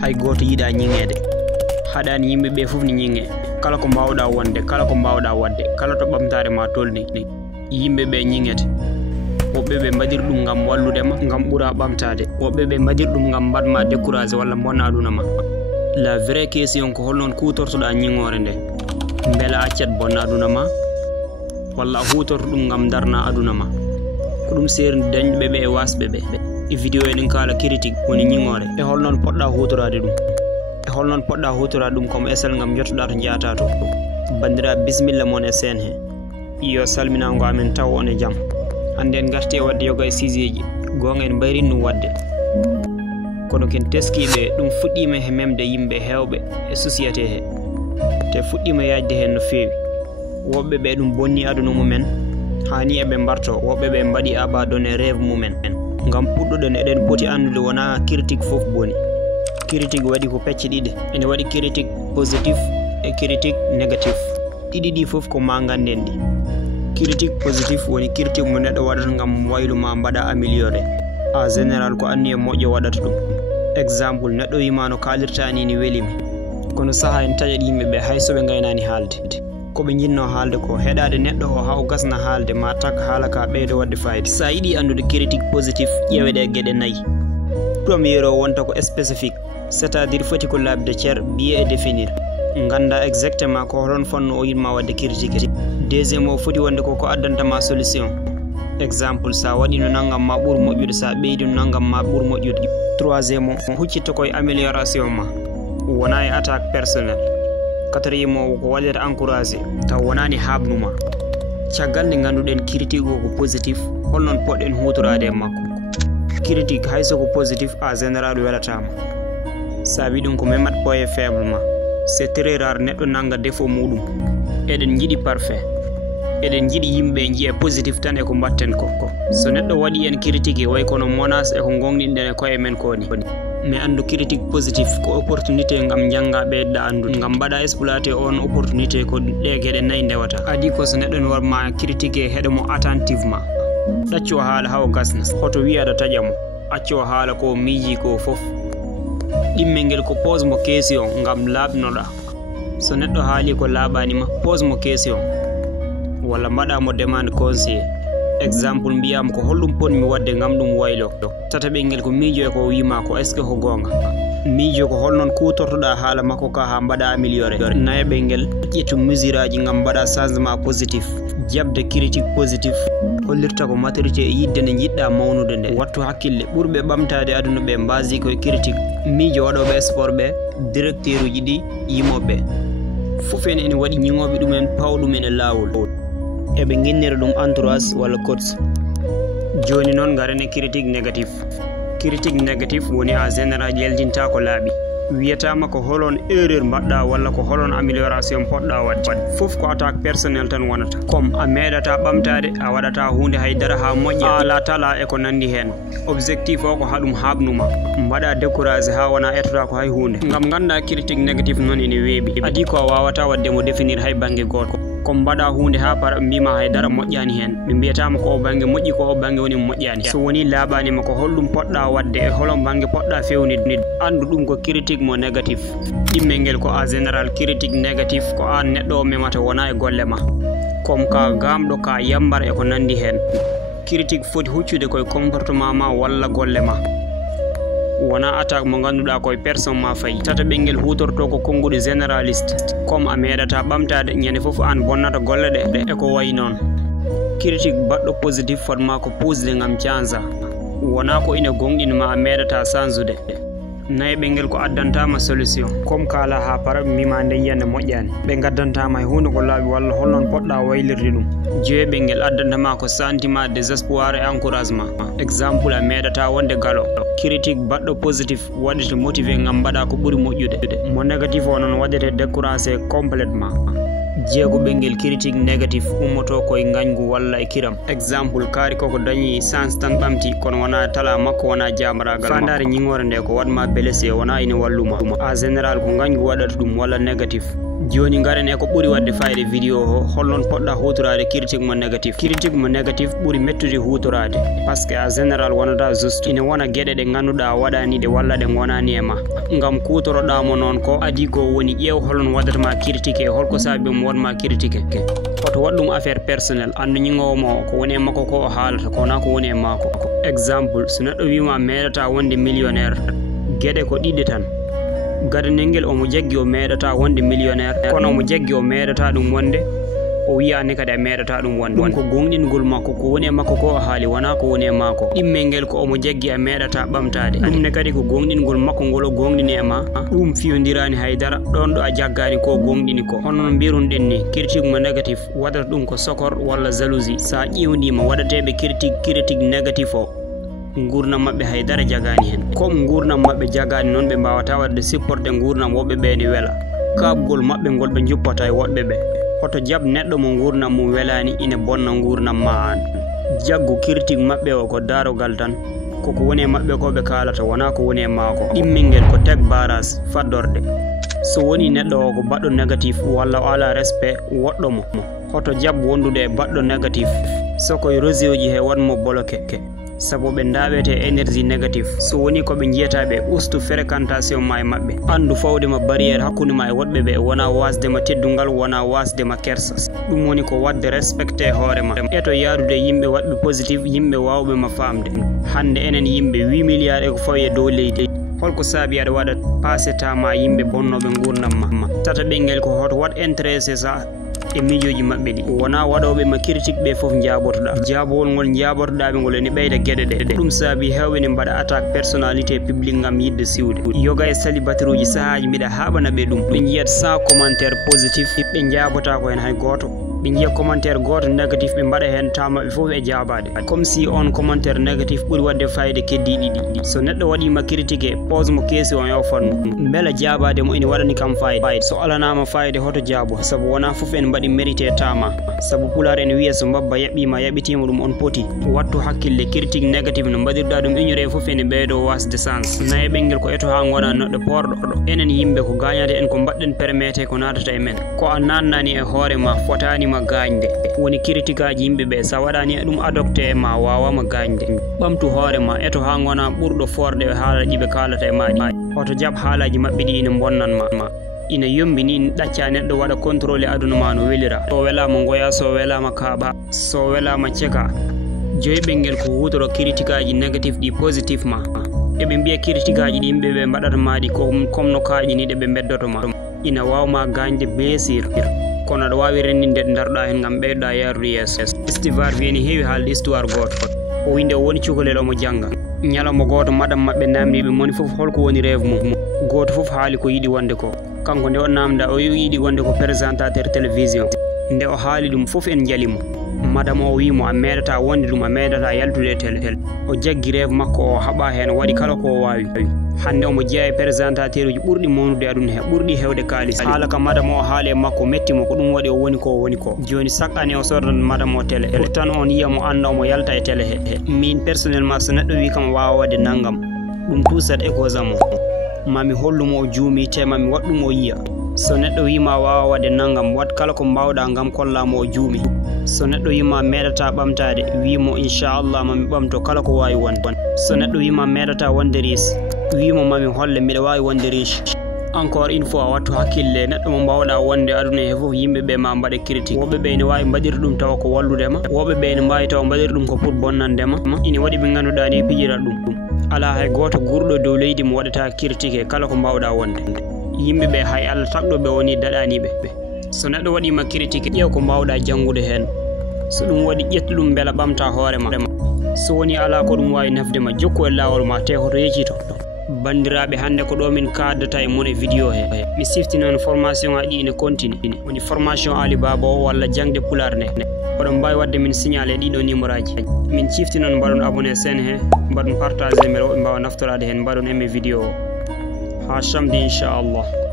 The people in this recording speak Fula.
hay goto yida nyingede hadani yimbe be fof ni nyinge kala ko mbawda wonde kala ko mbawda wadde kala to bamtare ma tolni yimbe be nyingete wobbe be mbadir dum ngam walludema ngam bura bamtade wobbe be mbadir dum ngam badma décourager walla monna aduna ma la vraie question ko holnon kutortoda nyingore nde bela accat bonna aduna ma walla hutorto dum ngam darna aduna ma ko dum serndi dañbe be wasbe be e video en kala critique woni nyingore e holnon podda hutorade dum e holnon podda hutorade dum comme esel ngam jottoda to jaata to bandira bismillah mon e sen he yo salmina ngo amen taw on e jam ande en garti wadde yoga e sijeji gonga en bayrin dum wadde kono ken teskibe dum fuddima he memde yimbe hewbe e société he te fuddima yaajde hen no feewi wobbe be dum bonni aduna mumen hani e be mbarto wobbe be mbadi abadone rêve mumen ngam puddoden eden poti andude wona critique fof boni critique wadi ko pecce dide ene wadi critique positif e critique négatif didi fof ko manganden di critique positif woni critique mo neddo wadata ngam wayluma mbada améliorer en général ko anni e mojo wadata dum exemple neddo yimano kalirtani ni welimi kono saha en taja yimbe be hayso be gaynani haalde ko be jinno haalde ko hedade neddo o haw gasna haalde ma tak halaka beedo wadde fayde sa yidi andude critique positif yewede gede nayi premier wonta ko spécifique c'est-à-dire foti ko labde cer bien et définir nganda exactement ko holon fonno o yirma wadde critique deuxième o foti wonde ko addanta ma solution exemple sa wadi no nangam ma bur mojjude sa beedi no nangam ma bur mojjude troisième o huccita koy amélioration ma wona e attaque personnel quatrième o ko wallita encourager taw wonani habnuma caggal nde nganduden critique ko positif holnon podden hutorade makko critique hayso ko positif en général welatama sabi dum ko memat point faible ma c'est très rare neddo nanga défaut mudum eden jidi parfait eden jidi yimbe jiya positif tan e ko batten ko so neddo wadi en critique way kono menace e ko gongdinden ko e men koni mais andu critique positif ko opportunité ngam janga bedda andu ngam bada exploiter on opportunité ko de gede nay ndewata adi ko so neddo warma critique hedo mo attentivement daccio haala haw gasna hoto wiada tajamo accio haala ko miji ko fof dimmengel ko pose mo question ngam labnoda so neddo haali ko labani ma pose mo question wala mada mo demande conseil exemple mbiyam ko hollum pon mi wadde ngam dum waylo tata bengel ko miijo ko wiima ko est ce que ko gonga miijo ko holnon kutortoda haala makko ka ha bada améliorer naye bengel ƴettu mesuraji ngam bada changement positif jabde critique positif hollirta ko maturité e yidde ne jidda mawnude nde wattu hakkille burbe bamtade aduna be mbasi ko critique miijo wadobe sport be directeur uji di yimobe fufen en wadi nyingobe dum en pawdum en lawol e be ginnere dum entourage wala coach joni non garene critique négatif woni en général jeldinta ko laabi wiyatama ko holon erreur badda walla ko holon amélioration podda wadde fof ko attaque personnel tan wonata comme a medata bamtade a wadata hunde haydara ha mojja ala tala e ko nandi hen objectif o ko hadum habnuma mbada décourager ha wana etota ko hay hunde ngam ganda critique négatif non ene weebi adi ko wawata wadde mo définir hay bangi goto ko mbada hunde ha par mbima haydara mojjani hen be mbiyatama ko bangi mojji ko bangi woni mojjani so woni labani mako hollum podda wadde e holon bangi podda fewni andu dum ko critique mo négatif dimmengel ko en général critique négatif ko an neddo memata wona e golle ma comme ka gamdo ka yambar e ko nandi hen critique foti huccude koy comportement ma walla golle ma wona attaque mo ganduda koy personne ma fay tata bengel hutorto ko kongude généraliste comme a medata bamtade nyane fofu an bonnata golle de e ko way non critique baddo positif forma ko posde ngam chanza wona ko ina gongdinma a medata sanzude nayi bengel ko addantama solution comme kala ha para mima nde yende mojjani be gaddantama e hunde ko laabi walla holnon podda waylirde dum jewe bengel addantama ko sentiment désespoir et encouragement exemple a medata wonde galo critique baddo positif wadete motivé ngam bada ko buri mojjude mo négatif onon wadete décourager complètement jeego bengel critique négatif ummoto koy ngagngu walla e kiram exemple kaari koko dañi sans tan bamti kono wana tala makko wana jamaragal fandare nyingore nde ko wadma blessé wana ina walluma en général ko ngagngu wadata dum walla négatif joni ngaren e ko ɓuri wadde fayde vidéo o holnon poɗɗa hutorade critique mo négatif. Critique mo négatif ɓuri mettude hutorade par ce que en général wonata juste ina wona gueɗe ɗe ganduɗa waɗanide walla ɗe gonani e ma gam kutoroɗamo noon ko adi ko woni ƴeew holon waɗatama critique e holko saabi mo wonma critique hoto waɗ ɗum affaire personnel andu ñigowomo ko woni e makko ko o haalata kona ko woni e mako. Exemple so neɗɗo wima meeɗata wonde millionnaire gueɗe ko ɗiɗi tan gadanel ngel omo jaggi o meeɗata wonde millionnaire kono omo jaggi o meeɗata ɗum wonde o wiyani kadi a meeɗata ɗum wonde ɗum ko gonɗingol makko ko woni e makko ko o haali wona ko woni e mako. ɗimmel ngel ko omo jaggi a meeɗata ɓamtade ɗumne kadi ko gonɗingol makko ngol o gonɗini e ma ɗum fiyodirani haydara ɗon ɗo a jaggani ko gonɗini ko. hono no mbirunɗen ni critique mo négatif waɗata ɗum ko sokor walla jalousie. sa ƴewdima waɗateɓe critique négatif o gurnam mabɓe haydara jagani hen comme gurnam mabɓe jagani noon ɓe mbawata wadde supporté gurnam woɓɓe ɓe ne weela kabgol mabɓe ngol ɓe juppata e woɗɓe ɓe. hoto jab neɗɗo mo gurnam mum welani ina bonna gurnam ma an. jaggu critique mabɓe o ko darogal tan koko woni e mabɓe ko ɓe kalata wona ko woni e mako. ɗimmingel ko teg barage faddorde so woni neɗɗo o ko baɗɗo négatif walla o ala respect woɗɗo mo hoto jab wondude e baɗɗo négatif sokoye réseau ji he wanmo bloqué sabu ɓe daɓete énergie négatif so woni koɓe jiyataɓe ustu fréquentation ma e mabɓe andu fawdema barriére hakkude ma e woɗɓe ɓe wona wasdema teddungal wona wasdema kersa. ɗum woni ko wadde respecté hoorema eto yaadude yimɓe waɗɓe positif yimɓe wawɓe ma famde. hande enen yimɓe 8 milliards eko fawi e dow leydi holko saabi aɗa waɗa passé tama yimɓe bonnoɓe gurnam ma tata ɓengel ko hoto wat intéressé sa e mijoji mabɓe ɗi wona waɗoɓe ma critique ɓe foof jabotoɗa jabowol ngol jabotoɗaɓe ngol ene ɓeyda gueɗe ɗe ɗum saabi hewɓe ne mbaɗa attaque personnalité publique gam yidde siwde yoga e célibataire uji sahaji mbiɗa haɓana ɓe ɗum ɓe jiyat sans commentaire positif ɓe jabota ko hen hay goto ɓe jiiya commentaire goto négatif ɓe mbaɗa hen tamaɓe foof e jabade comme si on commentaire négatif ɓuuri wadde fayde keddiɗi ɗi. so neɗɗo waɗima critique pose mo keesi on yawfanmo beela jabade mo ina waɗani kam fayde so alanama fayde hoto jaabo sabu wona foof en mbaɗi mérité tama sabu pular en wiya so mbabba yaɓɓima yaɓɓitima ɗum on poti wattu hakkille critique négatif no mbaɗirɗa ɗum ignoré foof ene ɓeydo wasde sens nayi ɓengel ko eto ha gona neɗɗo porɗo enen yimɓe ko gañade en ko mbaɗɗen permetté ko natata e men ko a nannani e hoorema fotanima gañde woni critique aji yimɓe ɓe sa waɗani ɗum adopté e ma wawama gañde ɓamtu hoorema eto ha gona ɓurɗo forde e haalaji ɓe kalata e maɗi hoto jab haalaji mabɓe ɗi ina bonnanma ina yombini ɗacca neɗɗo waɗa contrôlé aduna ma no welira so welama goya so welama kaaɓa so welama ceka joyi ɓengel ko hutoro critique aji négatif ɗi positif ma eɓe mbiya critique aji ɗi yimɓe ɓe mbaɗata maɗi comme no kaƴiniɗe ɓe beddotoma ina wawma gañde blessure kono aɗa wawi rendinde ɗe darɗa hen gam ɓeyɗa yarude yesso. Estivar wiyeni heewi haalde histoire goto o winde o woni cukalel omo jangga ñalawma goto madame mabɓe namdiɓe moni foof holko woni rêve mum goto foof haali ko yiɗi wonde ko kanko nde o namda o yiɗi wonde ko présentateur télévision nde o haali ɗum foof en jalimo madame o wimo a meeɗata wonde ɗum a meeɗata yaltude e télé o jaggi rêve makko o haɓa hen waɗi kala ko wawi hande omo jeeya e présentateur uji ɓurɗi mawnude aduna he ɓurɗi hewde kalis haala ka madame o haali e makko mettimo ko ɗum waɗi o woni ko joni chaque année o sordan madame o télé pourtant on yiyamo anda omo yalta e télé he min personnellement so neɗɗo wi kam wawa wadde naggam ɗum tusat e cause am mami hollumo o juumi te mami waɗɗum o yiya so neɗɗo wima wawa wadde naggam wat kala ko mbawɗa gam kollamo o juumi so neɗɗo wima meeɗata ɓamtade wimo inchallah mami ɓamto kala ko wawi wonde so neɗɗo wima meeɗata wonde riche wimo mami holle mbiɗa wawi wonde riche encore une fois wattu hakkille neɗɗo mo mbawɗa wonde aduna he foof yimɓeɓe ma mbaɗe critique woɓɓe ɓe ne wawi mbaɗir ɗum tawa ko walludema woɓɓe ɓe ne mbawi tawa mbaɗir ɗum ko pour bonnandema ine waɗi ɓe ganduɗa ni pijirat ɗum ala hay goto gurɗo dow leydi mo waɗata critique kala ko mbawɗa wonde yimɓeɓe hay Allah tagɗoɓe woni daɗaniɓe so neɗɗo waɗima critique ƴeew ko mbawɗa janggude hen so ɗum waɗi ƴettu ɗum beela ɓamta hoorema so woni ala ko ɗum wawi nafdema jokku e lawol ma te hoto yeccito bandiraɓe hande ko ɗo min kaddata e mon e vidéo he mi sifti noon formation aji ine continue woni formation Ali Baba o walla jangde pular ne oɗon mbawi wadde min signalé ɗiɗo numéro aji min cifti noon mbaɗon abonné sen he mbaɗon partagé mbele woɓe mbawa naftorade hen mbaɗon aimé vidéo o ha samedi inchallah.